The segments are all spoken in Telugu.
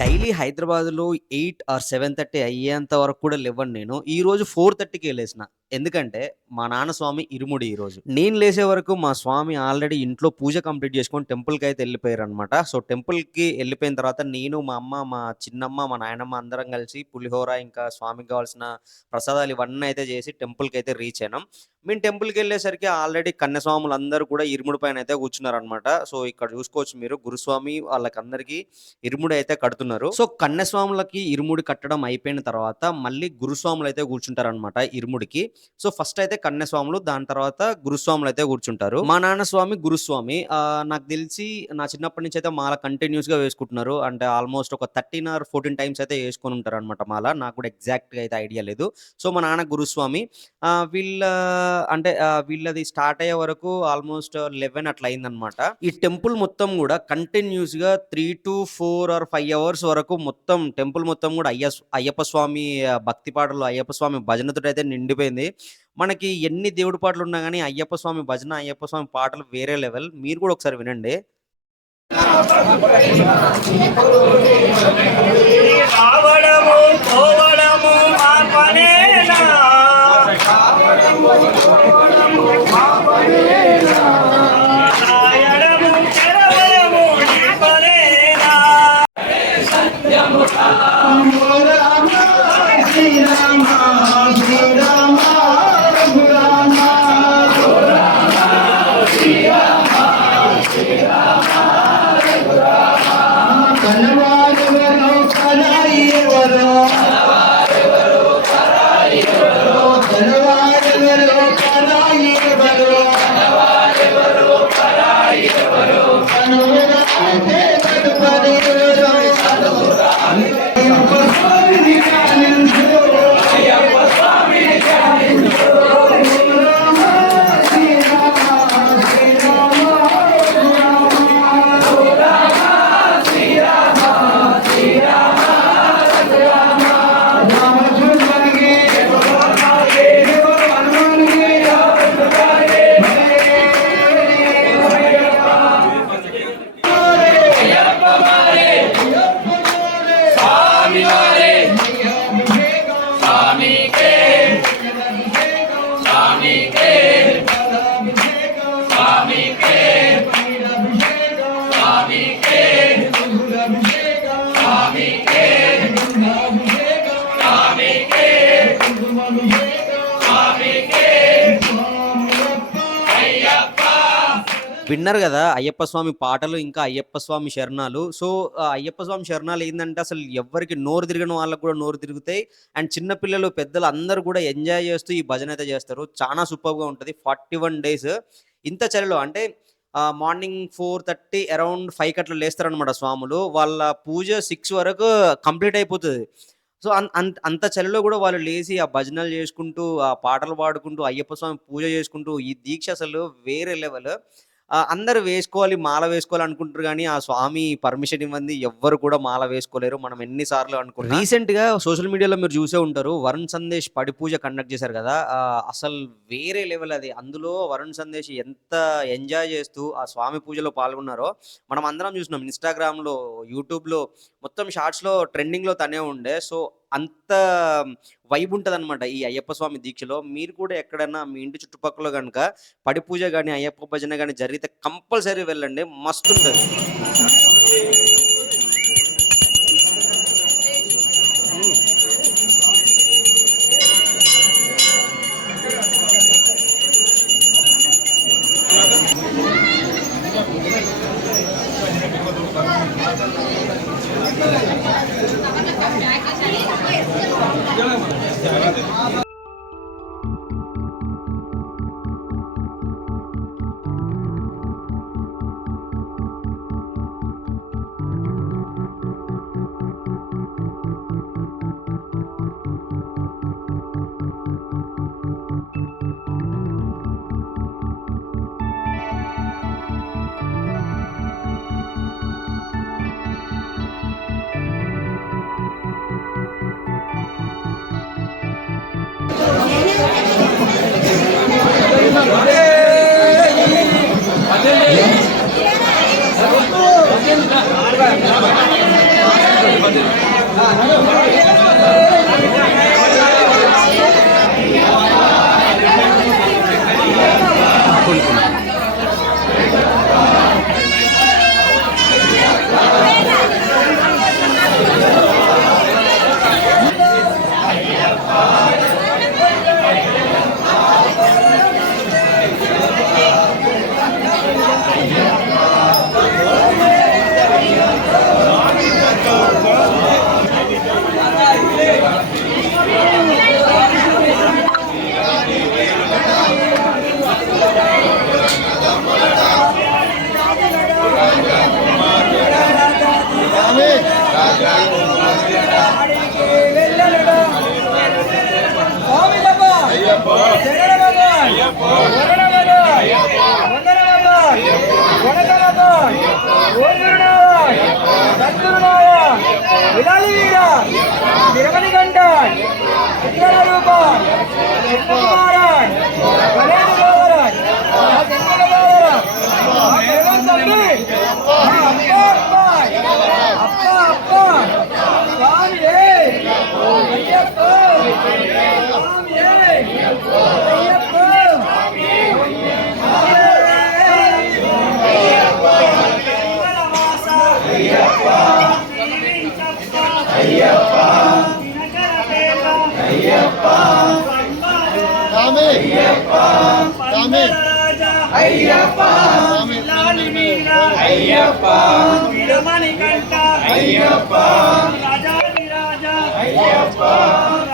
డైలీ హైదరాబాద్‌లో 8 ఆర్ 7:30 అయ్యేంత వరకు కూడా లెవ్వను నేను. ఈరోజు 4:30కే లేసిన. ఎందుకంటే, మా నాన్న స్వామి ఇరుముడి ఈరోజు. నేను లేసే వరకు మా స్వామి ఆల్రెడీ ఇంట్లో పూజ కంప్లీట్ చేసుకొని టెంపుల్‌కైతే ఎళ్ళిపోయారనమాట. సో, టెంపుల్‌కి ఎళ్ళిపోయిన తర్వాత నేను, మా అమ్మ, మా చిన్నమ్మ, మా నాయనమ్మ అందరం కలిసి పులిహోర, ఇంకా స్వామికి కావాల్సిన ప్రసాదాలు ఇవన్నీ అయితే చేసి టెంపుల్‌కైతే రీచ్ అయినాం. మేము టెంపుల్‌కెళ్ళేసరికి ఆల్రెడీ కన్యస్వాములందరూ కూడా ఇరుముడి పైనైతే కూర్చున్నారనమాట. సో, ఇక్కడ చూసుకోవచ్చు మీరు గురుస్వామి వాళ్ళకందరికీ ఇరుముడైతే కడుతున్నారు. సో, కన్యస్వాములకి ఇరుముడి కట్టడం అయిపోయిన తర్వాత మళ్ళీ గురుస్వాములైతే కూర్చుంటారనమాట ఇరుముడికి. సో, ఫస్ట్ అయితే కన్యస్వాములు, దాని తర్వాత గురుస్వాములైతే కూర్చుంటారు. మా నాన్న స్వామి గురుస్వామి. నాకు తెలిసి నా చిన్నప్పటి నుంచి అయితే మాల కంటిన్యూస్‌గా వేసుకుంటున్నారు. అంటే ఆల్‌మోస్ట్ ఒక 13 ఆర్ 14 టైమ్స్ అయితే యేసుకొని ఉంటారనమాట మాల. నాకు కూడా ఎగ్జాక్ట్‌గా అయితే ఐడియా లేదు. సో, మా నాన్న గురుస్వామి. వీళ్ళది స్టార్ట్ అయ్యే వరకు ఆల్‌మోస్ట్ 11 అట్లా అయిందనమాట. ఈ టెంపుల్ మొత్తం గూడా కంటిన్యూస్‌గా 3-4 ఆర్ 5 అవర్స్ వరకు మొత్తం టెంపుల్ మొత్తం గూడా అయ్యప్ప స్వామి భక్తి పాటలు, అయ్యప్ప స్వామి భజనతోటైతే నిండిపోయింది. మనకి ఎన్ని దేవుడి పాటలున్నా గానీ అయ్యప్ప స్వామి భజన, అయ్యప్ప స్వామి పాటలు వేరే లెవెల్. మీరు గూడా ఒకసారి వినండి. రావడము పోవడము మా పనేనా రాయడము చెరవడము నీ పనేనా సత్యము శ్రీరామ శ్రీరామ విన్నారు గదా! అయ్యప్ప స్వామి పాటలు, ఇంకా అయ్యప్ప స్వామి శరణాలు. సో, అయ్యప్ప స్వామి శరణాలు ఏందంటే అసలు ఎవ్వరికి నోరు తిరగని వాళ్ళకి కూడా నోరు తిరుగుతాయి. అండ్ చిన్న పిల్లలు, పెద్దలు అందరూ కూడా ఎంజాయ్ చేస్తూ ఈ భజన అయితే చేస్తారు. చానా సూపర్‌గా ఉంటది. 41 డేస్ ఇంత చలిలో అంటే మార్నింగ్ 4:30 అరౌండ్ 5కి అట్లా లేస్తారనమాట స్వాములు. వాళ్ళ పూజ 6 వరకు కంప్లీట్ అయిపోతది. సో, అంత చలిలో గూడా వాళ్ళు లేసి ఆ భజనలు చేసుకుంటూ, ఆ పాటలు పాడుకుంటూ, అయ్యప్ప స్వామి పూజ చేసుకుంటూ, ఈ దీక్ష అసలు వేరే లెవెల్. అందరూ వేసుకోవాలి, మాల వేసుకోవాలి అనుకుంటారు గానీ, ఆ స్వామి పర్మిషన్ ఇవ్వంది ఎవ్వరు కూడా మాల వేసుకోలేరు. మనం ఎన్ని సార్లు అనుకున్నా. రీసెంట్‌గా సోషల్ మీడియాలో మీరు చూసే ఉంటారు. వరుణ్ సందేశ్ పడి పూజ కండక్ట్ చేశారు గదా! అసలు వేరే లెవెల్ అది. అందులో వరుణ్ సందేశ్ ఎంత ఎంజాయ్ చేస్తూ ఆ స్వామి పూజలో పాల్గొన్నారో మనం అందరం చూసినాం. ఇన్‌స్టాగ్రామ్‌లో, యూట్యూబ్‌లో మొత్తం షార్ట్స్‌లో ట్రెండింగ్‌లో తనే ఉండే. సో, అంత వైబ్ ఉంటదనమాట ఈ అయ్యప్ప స్వామి దీక్షలో. మీరు కూడా ఎక్కడన్నా మీ ఇంటి చుట్టుపక్కల గనుక పడి పూజ గాని, అయ్యప్ప భజన గాని జరిగితే కంపల్సరీ వెళ్ళండి. మస్తుంటది. హ్మ్.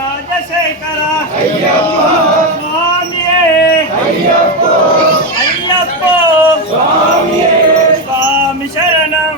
రాజశేఖర స్వామి శరణం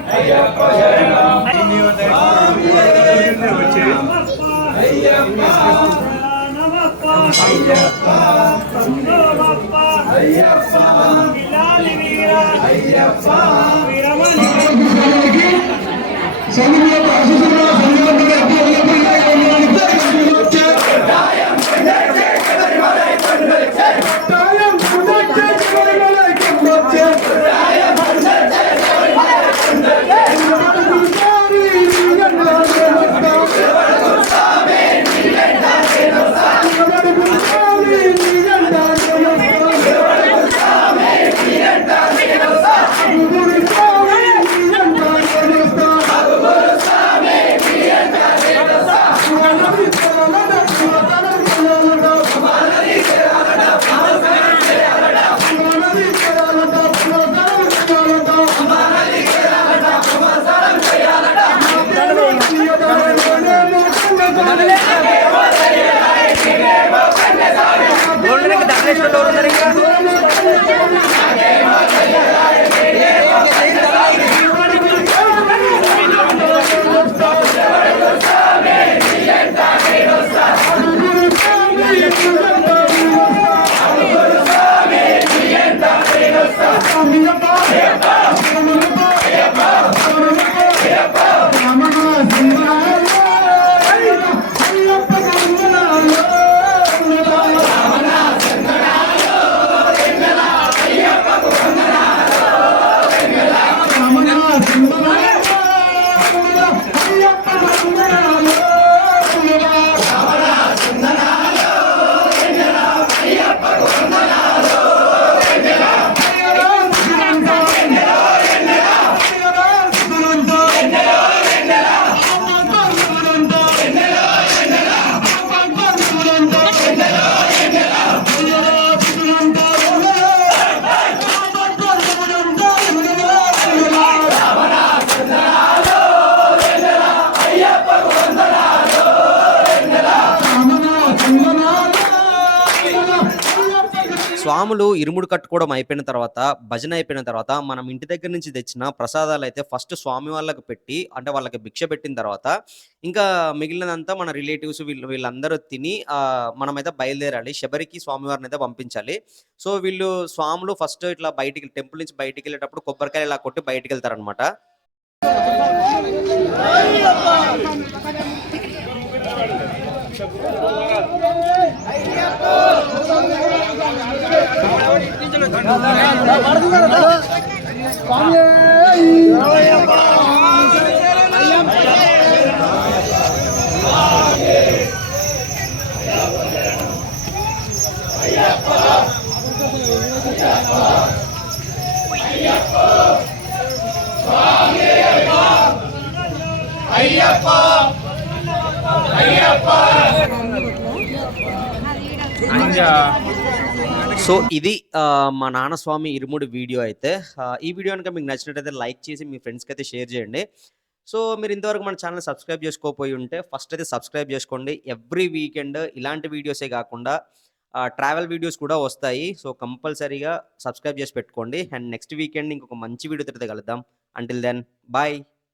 స్వాములు ఇరుముడు కట్టుకోవడం అయిపోయిన తర్వాత, భజన అయిపోయిన తర్వాత, మనం ఇంటి దగ్గర నుంచి తెచ్చిన ప్రసాదాలైతే ఫస్ట్ స్వామి వాళ్ళకి పెట్టి, అంటే వాళ్ళకి భిక్ష పెట్టిన తర్వాత, ఇంకా మిగిలినదంతా మన రిలేటివ్స్ వీళ్ళందరూ తిని మనమైతే బయలుదేరాలి. శబరికి స్వామివారినైతే పంపించాలి. సో, వీళ్ళు స్వాములు ఫస్ట్ ఇట్లా బయటికి టెంపుల్ నుంచి బయటికెళ్ళేటప్పుడు కొబ్బరికాయలు ఇలా కొట్టి బయటికెళ్తారనమాట. స్వామి సో ఇది మా నాన్న స్వామి ఇరుముడి వీడియో అయితే. ఈ వీడియో కనుక మీకు నచ్చినట్టయితే లైక్ చేసి మీ ఫ్రెండ్స్‌కి అయితే షేర్ చేయండి. సో మీరు ఇంతవరకు మన ఛానల్ సబ్స్క్రైబ్ చేసుకోకపోయి ఉంటే ఫస్ట్ అయితే సబ్స్క్రైబ్ చేసుకోండి. ఎవ్రీ వీకెండ్ ఇలాంటి వీడియోసే కాకుండా ట్రావెల్ వీడియోస్ కూడా వస్తాయి. సో కంపల్సరీగా సబ్స్క్రైబ్ చేసి పెట్టుకోండి. అండ్ నెక్స్ట్ వీకెండ్ ఇంకొక మంచి వీడియోతో అయితే కలుద్దాం. Until then bye.